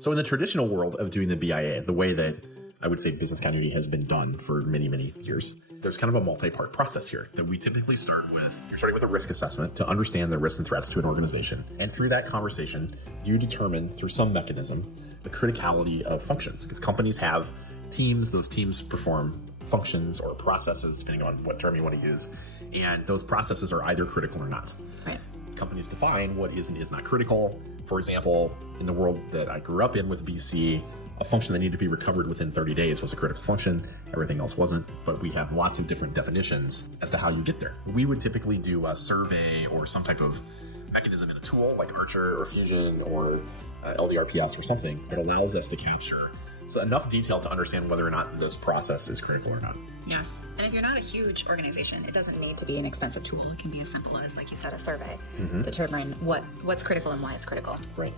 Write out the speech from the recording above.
So in the traditional world of doing the BIA, the way that I would say business continuity has been done for many, many years, there's kind of a multi-part process here that we typically start with. You're starting with a risk assessment to understand the risks and threats to an organization. And through that conversation, you determine through some mechanism the criticality of functions, because companies have teams. Those teams perform functions or processes, depending on what term you want to use. And those processes are either critical or not. Right. Companies define what is and is not critical. For example, in the world that I grew up in with BC, a function that needed to be recovered within 30 days was a critical function. Everything else wasn't, but we have lots of different definitions as to how you get there. We would typically do a survey or some type of mechanism in a tool like Archer or Fusion or LDRPS or something that allows us to capture enough detail to understand whether or not this process is critical or not. Yes. And if you're not a huge organization, it doesn't need to be an expensive tool. It can be as simple as, like you said, a survey, determine what's critical and why it's critical. Right.